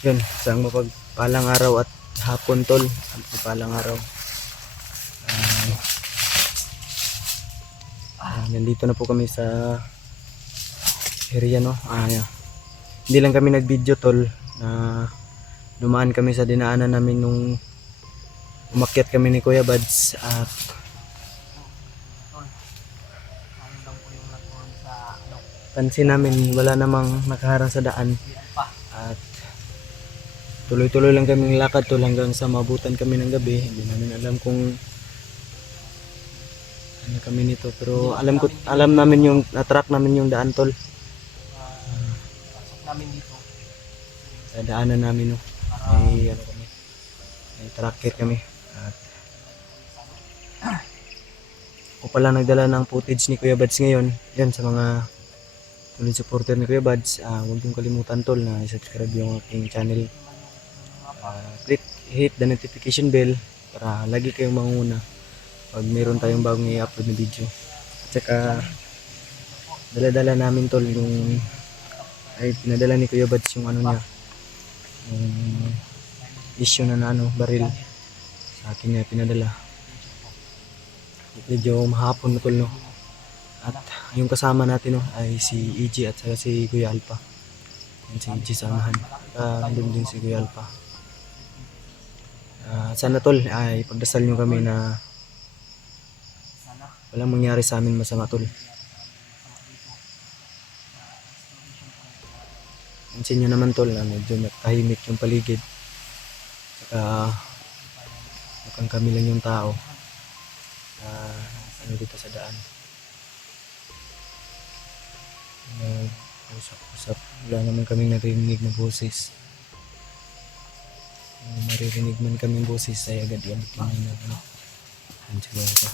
Yun, isang mapagpalang araw at hapon tol. Mapagpalang araw. Nandito na po kami sa area no. Hindi lang kami nag-video tol na dumaan kami sa dinaanan namin nung umakyat kami ni Kuya Bads at pansin namin wala namang nakaharang sa daan at tuloy-tuloy lang kami lakad tol hanggang sa mabutan kami ng gabi. Hindi namin alam kung ano kami nito, pero alam namin yung na-track namin yung daan tol. Pasok namin dito. Sa daanan namin no. May ano kami. May tracker kami. At ako pala nagdala ng footage ni Kuya Bads ngayon. Yan sa mga solid supporter ni Kuya Bads. Huwag yung kalimutan tol na i-subscribe yung aking channel. Hit the notification bell para lagi kayong manguna pag meron tayong bagong i-upload na video. At saka dala-dala namin tol yung pinadala ni Kuya Bads yung ano niya, yung issue na baril sa akin niya pinadala. Medyo mahapon na tol no. At yung kasama natin no ay si EG at saka si Kuya Alpha. Yan si EG samahan. Andun din si Kuya Alpha. Sana tol ay pagdasal nyo kami na walang mangyari sa amin masama tol. Pansin nyo naman tol na medyo tahimik yung paligid. Saka mukhang kami lang yung tao dito sa daan. Usap-usap. Wala naman kaming narinig na boses. Kung maririnig man kaming boses ay agad yan kami na ano siguro ito.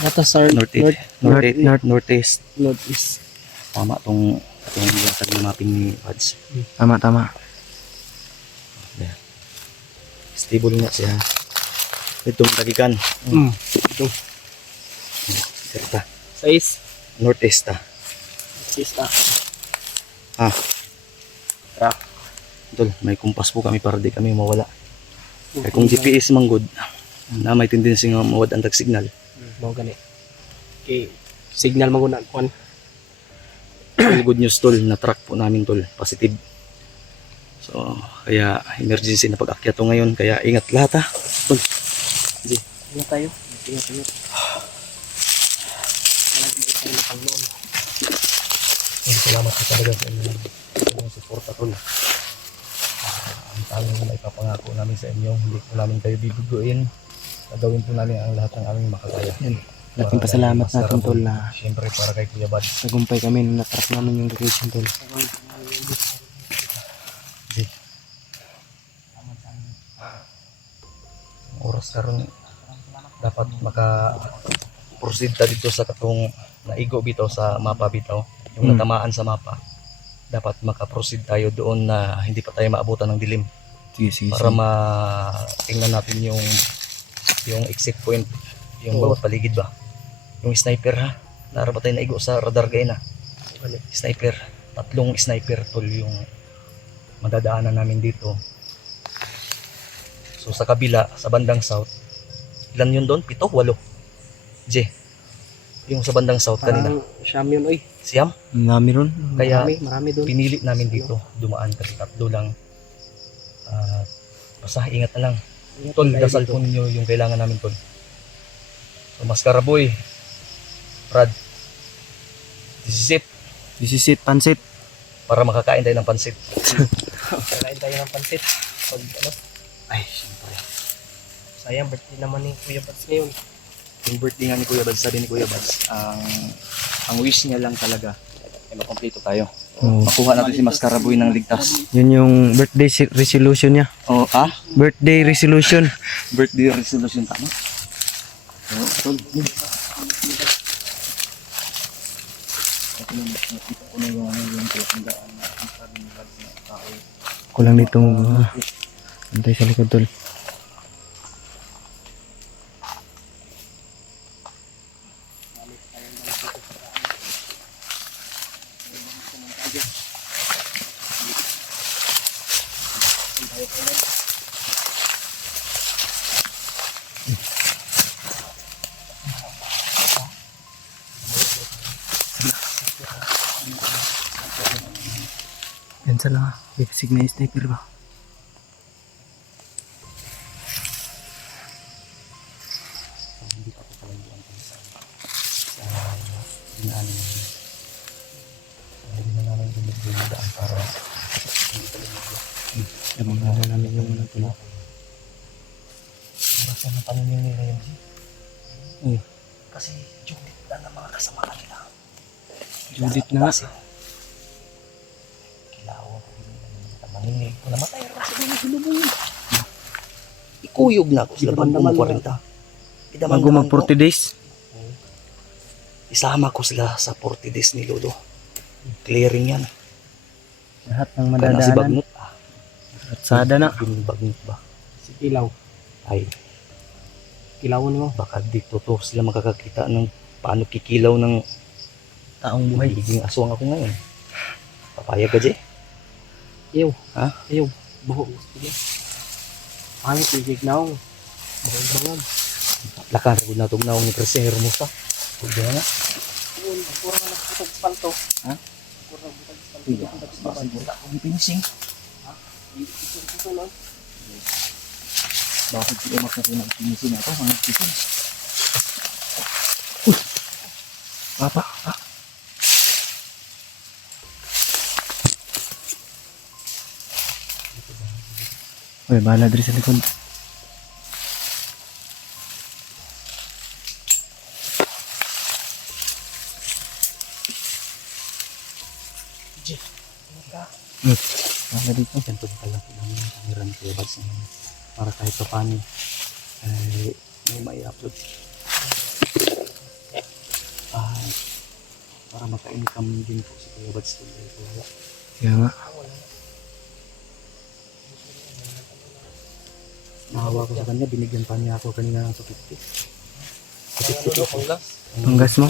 Ito sir, Northeast. Tama tong latag na mapping ni Bads. Tama. Stable nga siya. Itong tagikan. Ito. Serta. Size. Northeast ta. Sista. Track. Tol, may kumpas po kami para di kami mawala. Kaya kung GPS manggod, na may tendency nga mawad ang tag-signal. Mau gani. Okay. Signal mo na kuan. Good news tol, na-track po namin tol, positive. So, kaya emergency na pag-akyat to ngayon, kaya ingat lahat ha. Tol. Ingat tayo. Ingat. Salamat po talaga sa inyong suporta tol. Ang tanging na ipapangako namin sa inyo, hindi po namin kayo bibuguin. Gagawin po namin ang lahat ng aming makakaya. Laking pasalamat natin tol na siyempre para kay Kuya Bads. nagumpay kami na na-track namin yung location tol. Oras karon dapat maka-proceed ta dito sa katong naigo bitaw sa mapa bitaw. Yung natamaan sa mapa. Dapat maka-proceed tayo doon na hindi pa tayo maabutan ng dilim. Sige. Para tingnan natin yung exit point, yung bawat paligid ba. Yung sniper ha. Nara ba tayo naigo sa radar gay na. Sniper. 3 sniper tol yung madadaanan namin dito. So sa kabila, sa bandang south, ilan yun doon? 7, 8. J. Yung sa bandang south kanina. Siyam yun, oy. Siyam? Nami ron. Kaya Marami doon. pinili namin dito dumaan kasi 3 lang. Basta ingat na lang. Tol, dasal po ninyo yung kailangan namin tol. So Maskaraboy, Brad, This is it, pansit. para makakain tayo ng pansit. Kailangan tayo ng pansit. Pag ano, Ay, siyempre. sayang birthday naman ni Kuya Bads ngayon. Yung birthday nga ni Kuya Bads, sabi ni Kuya Bads, ang wish niya lang talaga ay makompleto tayo. Oh. Makuha natin si Maskaraboy ng ligtas. Yun yung birthday resolution niya. Oh, Birthday resolution. birthday resolution tama? Tol. Kulang dito antay sa likod tol. Yan sa lang. Bibisig na sniper ba? Hindi pa po pala yung sa dinaanan namin. Hindi na namin dumagdaan para hindi pala Lamang naman namin yung mga tula. para sa mga paningin nila yun. Kasi Judith lang ang mga kasama nila. Judith na nga. Kilawa ko din nila maningin ko namatay ako sa mga ginubong. Ikuyog na ako sila bang Naman 40. Bago mag 40 days. Isama ko sila sa 40 days ni Lolo. Clearing yan. Lahat ng Kana si madadaanan. Bagnot. At sada na. Bagnot ba? Si Kilaw. Ay, Kilawon mo. baka dito to sila makakakita ng paano kikilaw ng Taong buhay. magiging aswang ako ngayon. Papayag ka, Jay? Ew. Ha? Ew. Buho. Sige. Pangit yung gignaw. Buho bangon. Lakan sa na itong naong ni Crescent Hermosa. Huwag na nga. Yun. Kurang na nakaputag spalto. Ha? Kurang butag spalto. Uy, baka wala akong finishing. Ito lang. Bakit si Emak na pinag finishing na ito? Mga chicken. Papa, ha? Uy, bahala diri sa likod. Jay, ano ka? Bahala dito. Ganito pa lang po namin yung camera ni Kuya Bags naman. Para kahit pa paano ay may upload. Para maka-income din po si Kuya Bags doon dahil wala. Kaya nga. Nahawa ko sa kanya, binigyan pa niya ako kanina ng 250. 250 Panggas mo.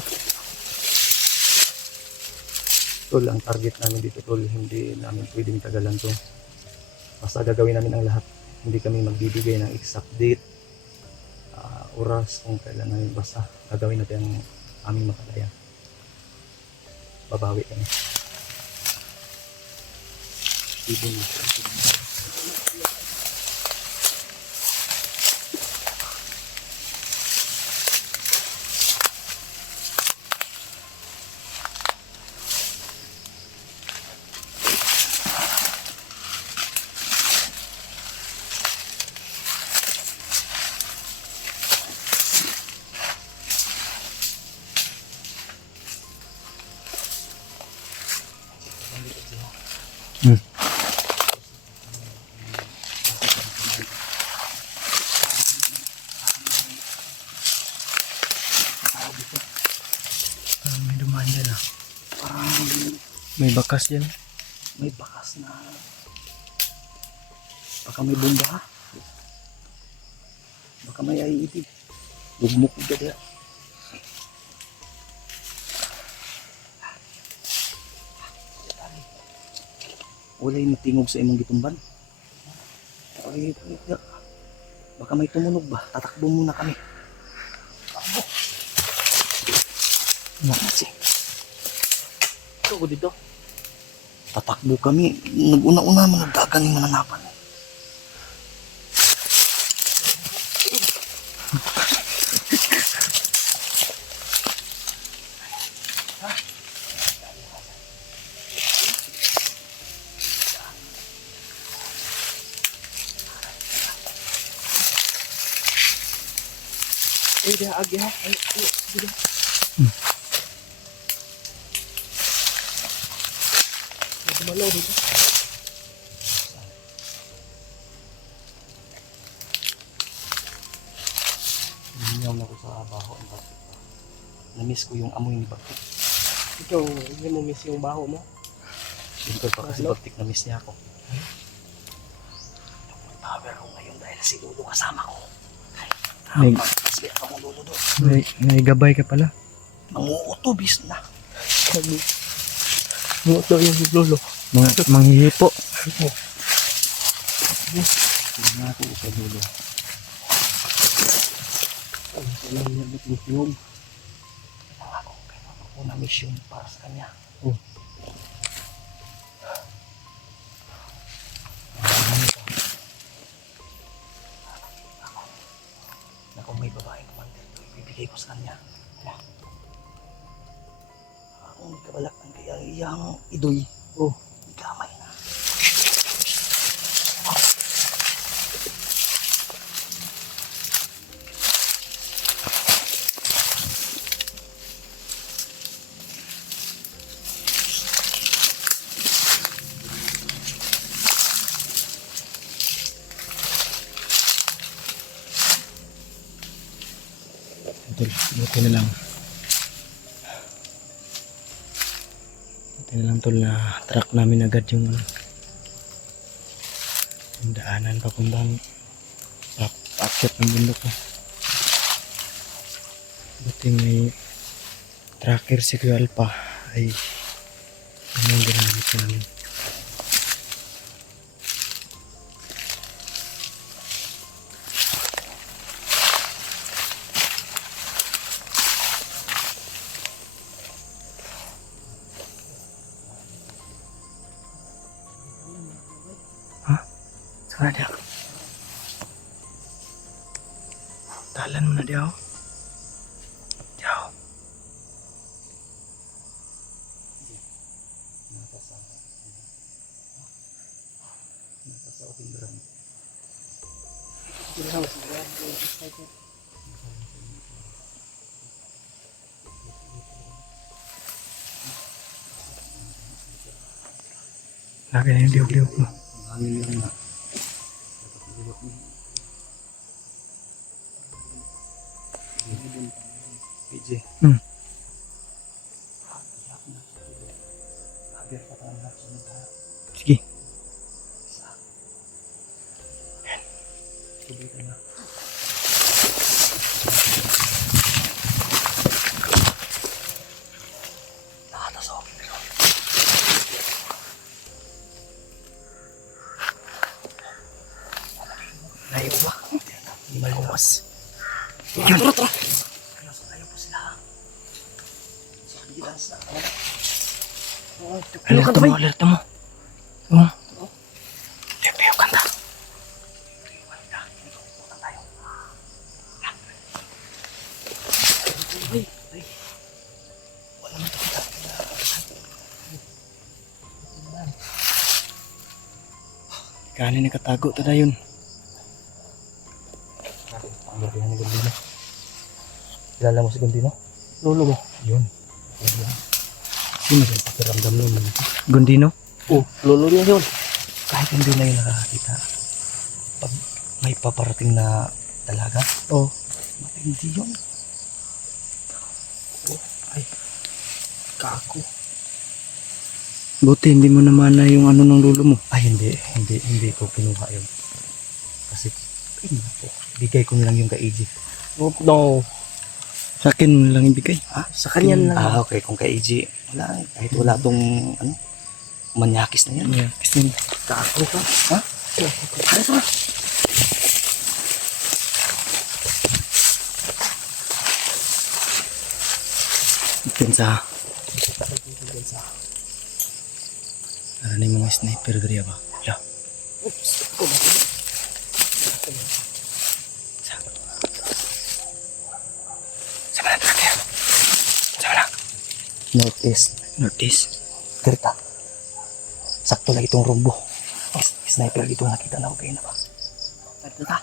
Tol, ang target namin dito tol, hindi namin pwedeng tagalan to. Basta gagawin namin ang lahat. Hindi kami magbibigay ng exact date, oras kung kailan namin. Basta gagawin natin ang aming makadaya. Babawi kami. Sige na. May dumaan dyan ah. Parang May bakas dyan. may bakas na. Baka may bomba ha. Baka may aiitid. Lugmok ka dyan. Wala yung natingog sa imong gitumban. Ay, baka may tumunog ba? Tatakbo muna kami. Takbo. Kasi, Ito ko dito. tatakbo kami. Nag-una-una man nagdagan yung mananapan. Eh, dah agi ha. Ay, dito. Kumalaw dito. Nanyaw na ko sa baho ang bakit. Na-miss ko yung amoy ni Baktik. Ikaw, hindi mo miss yung baho mo. Siyempre pa kasi Ano? Baktik na-miss niya ako. Power ko ngayon dahil si Lolo kasama ko. May, Kasi ako ng Lolo doon. may gabay ka pala. Manguutubis na. Mo to yung lolo. Manghihipo. Tingnan natin sa dulo. Walang nilabot yung tiyog. Tingnan ako kaya ako na mission para sa kanya. Oh. Kung may babaeng commander to, ibibigay ko sa kanya. Kung di kabalak ng kaya iyang idoy, Oh. gamay na. Tol, buti na lang. Buti na lang tol na track namin agad yung daanan papuntang paakyat ng bundok na. Buti may tracker si Kuya Alpha ay ano yung ginamit namin. Sana dia. Talan mo na dia. Jauh. Nasa open ground. Lagi na yung liog-liog mo. Hangin lang na. PJ. Sige. Layo ba? Hindi maluwas. Yun. Tara, tara. Layo po sila. Alerta mo, alerta mo. Oh. Piyo kanta. Wala mo ito kita. Kali nakatago tada yun. Ang gabi ni Gundino. Kilala mo si Gundino? Lolo mo. Yun. Sino? Pakiramdam nun. Gundino? Oh, lolo niya yun. Kahit hindi na yun nakakakita. Pag may paparating na dalaga, Oh. matindi yun. Kako. Buti hindi mo naman na yung ano ng lulo mo. Ay, hindi ko kinuha yun. Kasi, ay, naku, bigay ko nilang yung kay AJ. Oh, no. Sa akin mo lang ibigay. Ah, Sa kanya lang. okay, kung kay AJ, wala eh. Kahit wala tong, ano, manyakis na yan. Yeah, kasi Kako ka. Ha? Ano ka? pensa. Ano yung mga sniper diri ba? Ya. Sa mana tracker? Sa mana? Northeast. Kerta. Sakto lang itong rumbo. Sniper dito nakita na ko kayo na ba? Ito ta.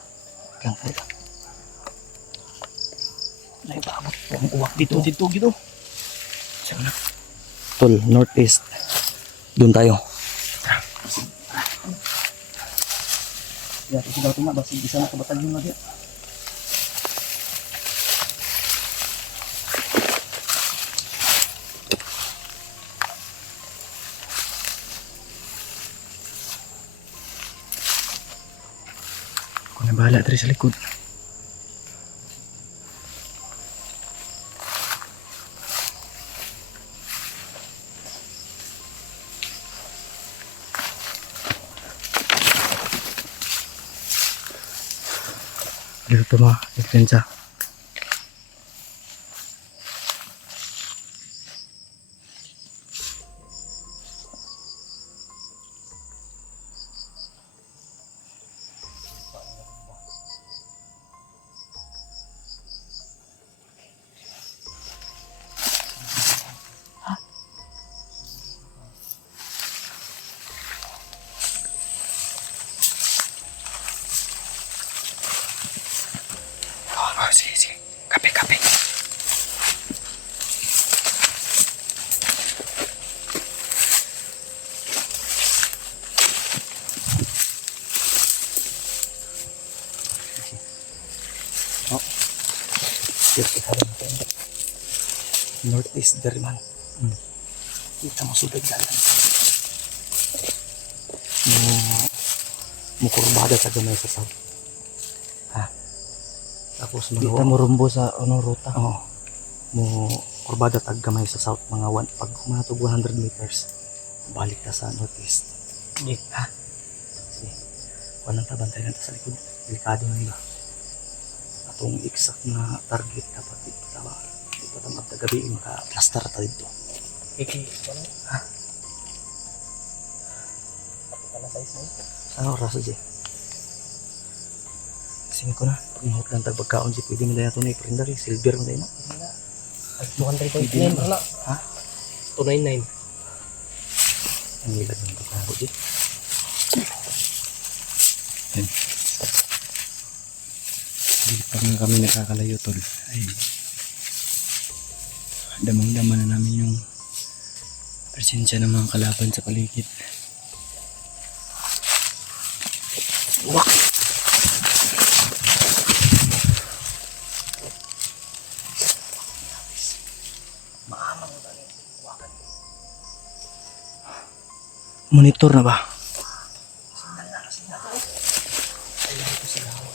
Kang kerta. Naibabot po ang uwak dito. Dito gitu. Sa mana? Tol, northeast. Doon tayo. Ya, ito daw ito nga. Basta isa na kabatag yung lagi. Ako na bahala diri sa likod. Dito mga depensa. Oh, sige, sige. Kape, kape. Dito kita lang ito. Northeast dari man. Kita mo subig dalan. Mukurbada sa gamay sa south. Ha? Tapos Kita mo rumbo sa anong ruta. Oo. Mo kurbada tag gamay sa south mga pag humatog 100 meters balik ta sa northeast. Ha? Sige. Kuha ng tabantay lang ta sa likod. Delikado na ba? Atong exact na target dapat di pa ta magtagabi maka-plaster ta dito. Iki. Ha? Ano oras Jay? 5 na. Pag mahot lang tagpagkaon Jay, pwede mo na ito na i-prender. Silver mo na yun. 229 na. Ha? 299. Ang ilag ng pagkago Jay. Hindi pa nga kami nakakalayo tol. Ay, damang-dama na namin yung presensya ng mga kalaban sa paligid. Wak! Maamang mo tani. Wakan. Monitor na ba? Signal na. Ayaw ko sa lawa.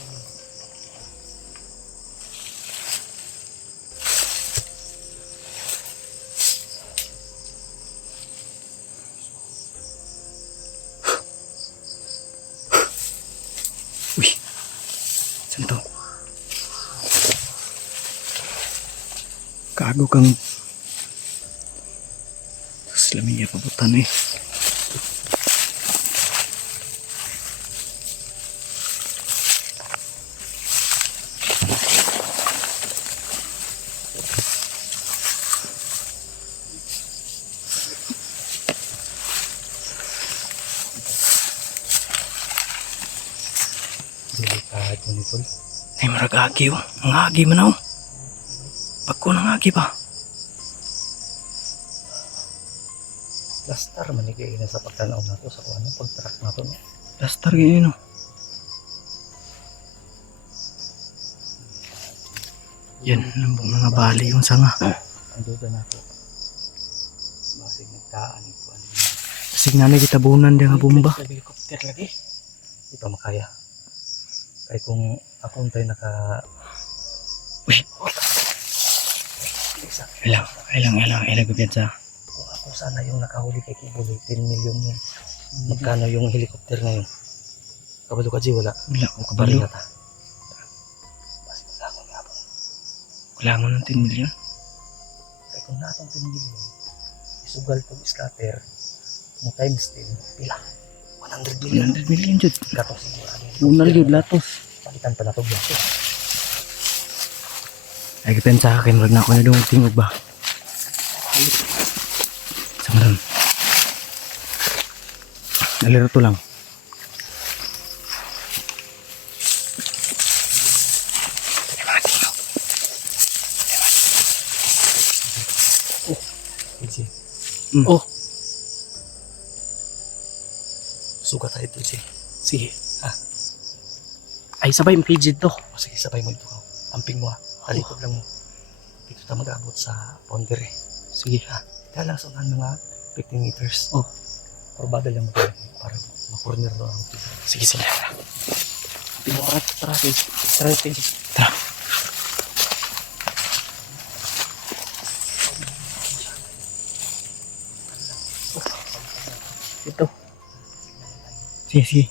Uy! Saan to? Kago kang sa lamig niya pabutan eh. Delikado ni tol. Ay marag agi oh. Ang agi man oh. Pagko ng agi pa. Plaster manigay na sa pagtanaw na to sa kuwan ng pag-track na to. No? Plaster ganyan oh. Yan, lambong mga bali yung sanga. Ang duda na to. Basig nagtaan ito. Kasig na kita bunan din nga bomba. Sa helicopter lagi. Di pa makaya. Kaya kung ako tayo naka... Uy! Ilang gabiyansa. Kung ako sana yung nakahuli kay Kibuloy, 10 million yun. Magkano yung helicopter ngayon? Kabalo ka G, wala. Wala ko Bari kabalo. na ta. Basig magkakon nga po. Wala mo ng 10 million. Kaya kung natong 10 million, isugal to scatter, mo times 10, pila? 100 million. 100 million jud. Katong sigurado. Unal jud latos. Palitan pa na to biyaso. Ay kapen sa akin, wag na ako na doon tingog ba. Samaran. Naliro to lang. Easy. Oh, Sugat tayo ito, Jay. sige. Ha? Ay, sabay impigid to. O sige, sabay mo ito. Amping mo ha. Talikod lang mo. Dito tayo mag-abot sa boundary. Sige. Ha? Kaya lang sa unahan mga 15 meters. Oh. Kurbada lang mo tayo para makorner doon ang pisa. Sige, sige. Tara, tara, tara, tara. Tara. Ito. Sige, sige.